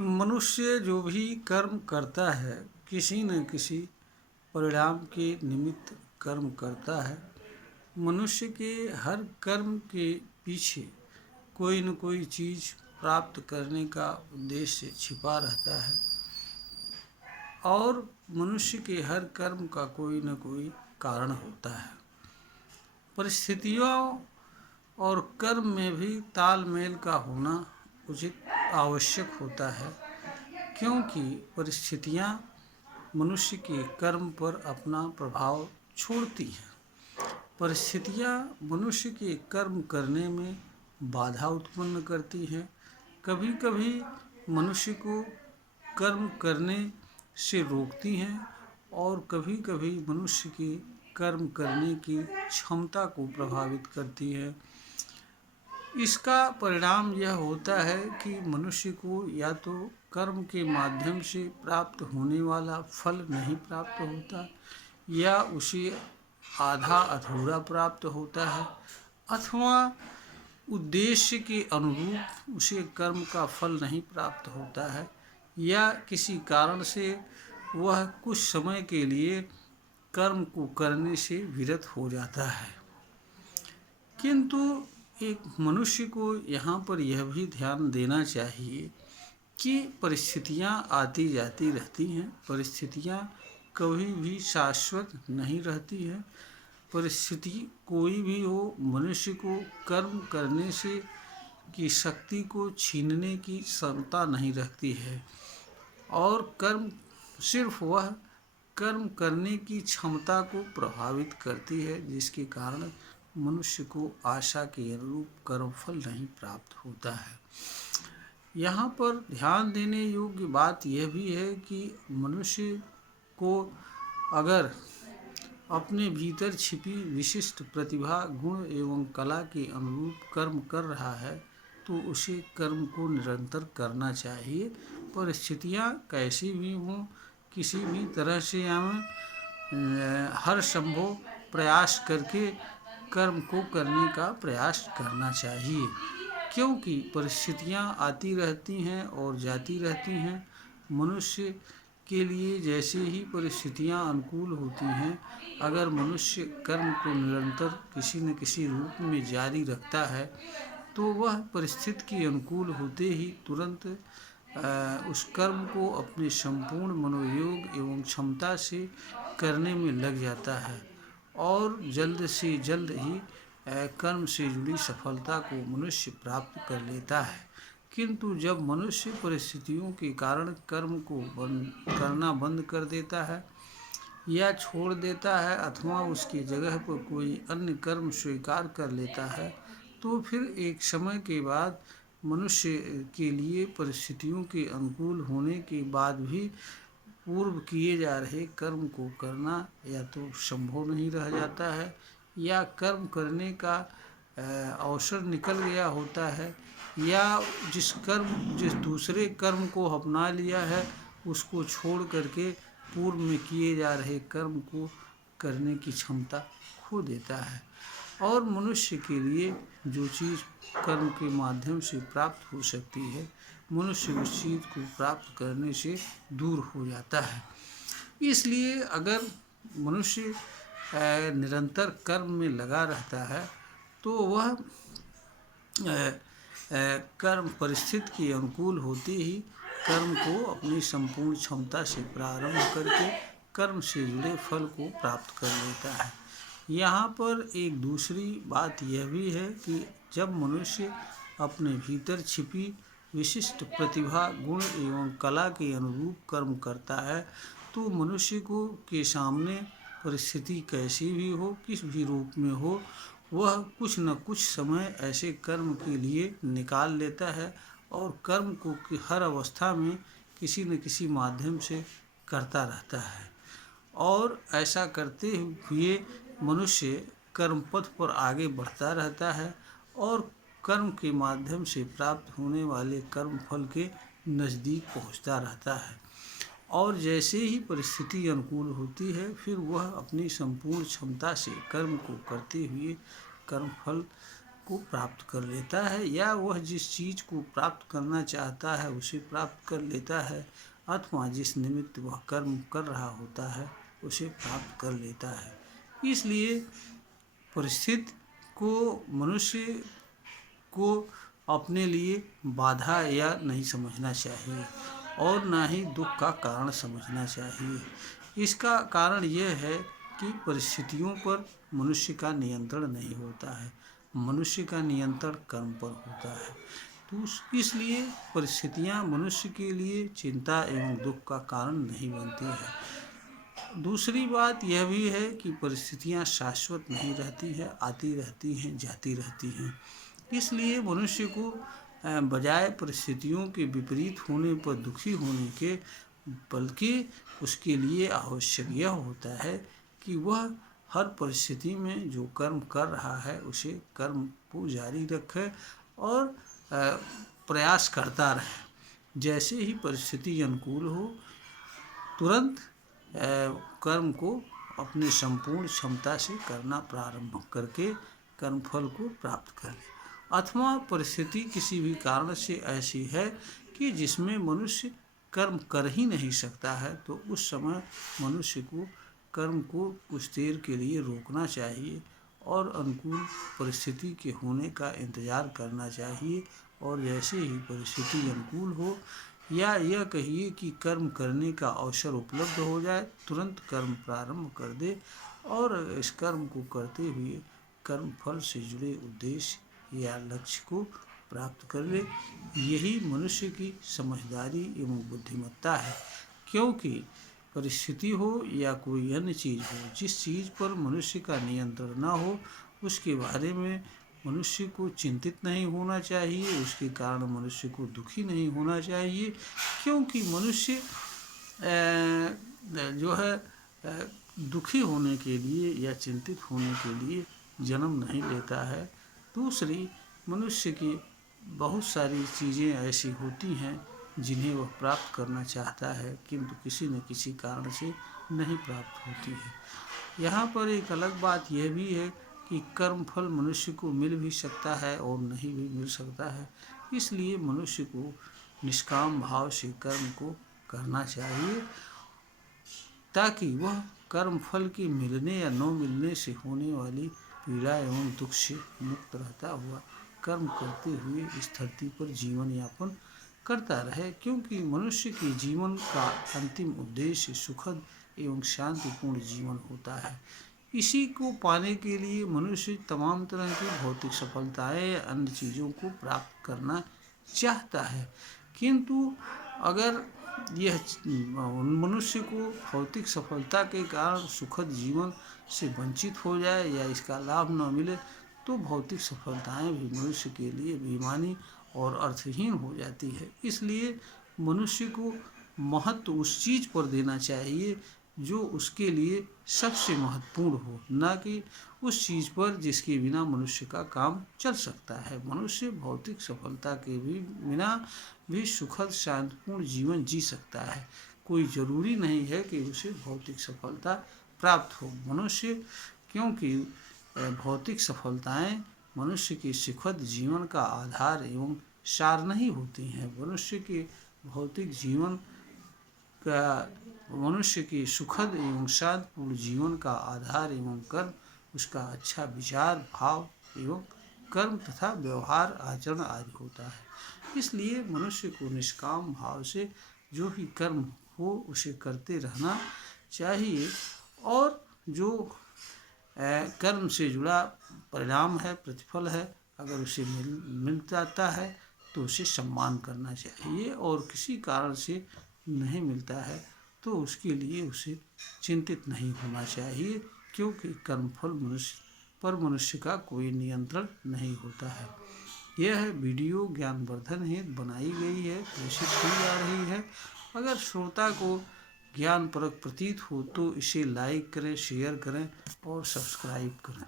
मनुष्य जो भी कर्म करता है किसी न किसी परिणाम के निमित्त कर्म करता है। मनुष्य के हर कर्म के पीछे कोई न कोई चीज़ प्राप्त करने का उद्देश्य छिपा रहता है और मनुष्य के हर कर्म का कोई न कोई कारण होता है। परिस्थितियों और कर्म में भी तालमेल का होना उचित आवश्यक होता है, क्योंकि परिस्थितियाँ मनुष्य के कर्म पर अपना प्रभाव छोड़ती हैं। परिस्थितियाँ मनुष्य के कर्म करने में बाधा उत्पन्न करती हैं। कभी कभी मनुष्य को कर्म करने से रोकती हैं और कभी कभी मनुष्य के कर्म करने की क्षमता को प्रभावित करती है। इसका परिणाम यह होता है कि मनुष्य को या तो कर्म के माध्यम से प्राप्त होने वाला फल नहीं प्राप्त होता, या उसे आधा अधूरा प्राप्त होता है, अथवा उद्देश्य के अनुरूप उसे कर्म का फल नहीं प्राप्त होता है, या किसी कारण से वह कुछ समय के लिए कर्म को करने से विरत हो जाता है। किंतु एक मनुष्य को यहाँ पर यह भी ध्यान देना चाहिए कि परिस्थितियाँ आती जाती रहती हैं। परिस्थितियाँ कभी भी शाश्वत नहीं रहती हैं। परिस्थिति कोई भी हो, मनुष्य को कर्म करने से की शक्ति को छीनने की क्षमता नहीं रखती है, और कर्म सिर्फ वह कर्म करने की क्षमता को प्रभावित करती है, जिसके कारण मनुष्य को आशा के अनुरूप कर्मफल नहीं प्राप्त होता है। यहाँ पर ध्यान देने योग्य बात यह भी है कि मनुष्य को अगर अपने भीतर छिपी विशिष्ट प्रतिभा, गुण एवं कला के अनुरूप कर्म कर रहा है तो उसे कर्म को निरंतर करना चाहिए। परिस्थितियाँ कैसी भी हों, किसी भी तरह से हर संभव प्रयास करके कर्म को करने का प्रयास करना चाहिए, क्योंकि परिस्थितियाँ आती रहती हैं और जाती रहती हैं। मनुष्य के लिए जैसे ही परिस्थितियाँ अनुकूल होती हैं, अगर मनुष्य कर्म को निरंतर किसी न किसी रूप में जारी रखता है तो वह परिस्थिति के अनुकूल होते ही तुरंत उस कर्म को अपने संपूर्ण मनोयोग एवं क्षमता से करने में लग जाता है और जल्द से जल्द ही कर्म से जुड़ी सफलता को मनुष्य प्राप्त कर लेता है। किंतु जब मनुष्य परिस्थितियों के कारण कर्म को करना बंद कर देता है या छोड़ देता है, अथवा उसकी जगह पर कोई अन्य कर्म स्वीकार कर लेता है, तो फिर एक समय के बाद मनुष्य के लिए परिस्थितियों के अनुकूल होने के बाद भी पूर्व किए जा रहे कर्म को करना या तो संभव नहीं रह जाता है, या कर्म करने का अवसर निकल गया होता है, या जिस दूसरे कर्म को अपना लिया है उसको छोड़ करके पूर्व में किए जा रहे कर्म को करने की क्षमता खो देता है, और मनुष्य के लिए जो चीज़ कर्म के माध्यम से प्राप्त हो सकती है, मनुष्य उस चीज़ को प्राप्त करने से दूर हो जाता है। इसलिए अगर मनुष्य निरंतर कर्म में लगा रहता है तो वह कर्म परिस्थिति के अनुकूल होते ही कर्म को अपनी संपूर्ण क्षमता से प्रारंभ करके कर्म से जुड़े फल को प्राप्त कर लेता है। यहाँ पर एक दूसरी बात यह भी है कि जब मनुष्य अपने भीतर छिपी विशिष्ट प्रतिभा, गुण एवं कला के अनुरूप कर्म करता है तो मनुष्य को के सामने परिस्थिति कैसी भी हो, किस भी रूप में हो, वह कुछ न कुछ समय ऐसे कर्म के लिए निकाल लेता है और कर्म को हर अवस्था में किसी न किसी माध्यम से करता रहता है, और ऐसा करते हुए मनुष्य कर्म पथ पर आगे बढ़ता रहता है और कर्म के माध्यम से प्राप्त होने वाले कर्म फल के नज़दीक पहुंचता रहता है, और जैसे ही परिस्थिति अनुकूल होती है फिर वह अपनी संपूर्ण क्षमता से कर्म को करते हुए कर्म फल को प्राप्त कर लेता है, या वह जिस चीज़ को प्राप्त करना चाहता है उसे प्राप्त कर लेता है, अथवा जिस निमित्त वह कर्म कर रहा होता है उसे प्राप्त कर लेता है। इसलिए परिस्थिति को मनुष्य को अपने लिए बाधा या नहीं समझना चाहिए और ना ही दुख का कारण समझना चाहिए। इसका कारण यह है कि परिस्थितियों पर मनुष्य का नियंत्रण नहीं होता है, मनुष्य का नियंत्रण कर्म पर होता है। तो इसलिए परिस्थितियाँ मनुष्य के लिए चिंता एवं दुख का कारण नहीं बनती है। दूसरी बात यह भी है कि परिस्थितियाँ शाश्वत नहीं रहती है, आती रहती हैं, जाती रहती हैं। इसलिए मनुष्य को बजाय परिस्थितियों के विपरीत होने पर दुखी होने के, बल्कि उसके लिए आवश्यक यह होता है कि वह हर परिस्थिति में जो कर्म कर रहा है उसे कर्म को जारी रखे और प्रयास करता रहे। जैसे ही परिस्थिति अनुकूल हो तुरंत कर्म को अपने संपूर्ण क्षमता से करना प्रारंभ करके कर्मफल को प्राप्त कर ले। अथवा परिस्थिति किसी भी कारण से ऐसी है कि जिसमें मनुष्य कर्म कर ही नहीं सकता है, तो उस समय मनुष्य को कर्म को कुछ देर के लिए रोकना चाहिए और अनुकूल परिस्थिति के होने का इंतज़ार करना चाहिए। और जैसे ही परिस्थिति अनुकूल हो, या यह कहिए कि कर्म करने का अवसर उपलब्ध हो जाए, तुरंत कर्म प्रारंभ कर दे और इस कर्म को करते हुए कर्म फल से जुड़े उद्देश्य या लक्ष्य को प्राप्त कर ले। यही मनुष्य की समझदारी एवं बुद्धिमत्ता है। क्योंकि परिस्थिति हो या कोई अन्य चीज़ हो, जिस चीज़ पर मनुष्य का नियंत्रण न हो उसके बारे में मनुष्य को चिंतित नहीं होना चाहिए, उसके कारण मनुष्य को दुखी नहीं होना चाहिए। क्योंकि मनुष्य जो है दुखी होने के लिए या चिंतित होने के लिए जन्म नहीं लेता है। दूसरी, मनुष्य की बहुत सारी चीज़ें ऐसी होती हैं जिन्हें वह प्राप्त करना चाहता है, किंतु किसी न किसी कारण से नहीं प्राप्त होती है। यहाँ पर एक अलग बात यह भी है कि कर्म फल मनुष्य को मिल भी सकता है और नहीं भी मिल सकता है। इसलिए मनुष्य को निष्काम भाव से कर्म को करना चाहिए, ताकि वह कर्म फल के मिलने या न मिलने से होने वाली पीड़ा एवं दुख से मुक्त रहता हुआ कर्म करते हुए इस धरती पर जीवन यापन करता रहे। क्योंकि मनुष्य के जीवन का अंतिम उद्देश्य सुखद एवं शांतिपूर्ण जीवन होता है। इसी को पाने के लिए मनुष्य तमाम तरह की भौतिक सफलताएं या अन्य चीज़ों को प्राप्त करना चाहता है, किंतु अगर यह मनुष्य को भौतिक सफलता के कारण सुखद जीवन से वंचित हो जाए या इसका लाभ न मिले, तो भौतिक सफलताएं भी मनुष्य के लिए बेमानी और अर्थहीन हो जाती है। इसलिए मनुष्य को महत्व उस चीज़ पर देना चाहिए जो उसके लिए सबसे महत्वपूर्ण हो, न कि उस चीज़ पर जिसके बिना मनुष्य का काम चल सकता है। मनुष्य भौतिक सफलता के भी बिना भी सुखद शांतिपूर्ण जीवन जी सकता है। कोई ज़रूरी नहीं है कि उसे भौतिक सफलता प्राप्त हो। मनुष्य, क्योंकि भौतिक सफलताएं मनुष्य के सुखद जीवन का आधार एवं सार नहीं होती हैं। मनुष्य के भौतिक जीवन का, मनुष्य के सुखद एवं शांतिपूर्ण जीवन का आधार एवं कर्म उसका अच्छा विचार, भाव एवं कर्म तथा व्यवहार आचरण आदि होता है। इसलिए मनुष्य को निष्काम भाव से जो भी कर्म हो उसे करते रहना चाहिए, और जो कर्म से जुड़ा परिणाम है, प्रतिफल है, अगर उसे मिल जाता है तो उसे सम्मान करना चाहिए, और किसी कारण से नहीं मिलता है तो उसके लिए उसे चिंतित नहीं होना चाहिए। क्योंकि कर्मफल मनुष्य का कोई नियंत्रण नहीं होता है। यह वीडियो ज्ञानवर्धन हेतु बनाई गई है, प्रेषित की जा रही है। अगर श्रोता को ज्ञानपरक प्रतीत हो तो इसे लाइक करें, शेयर करें और सब्सक्राइब करें।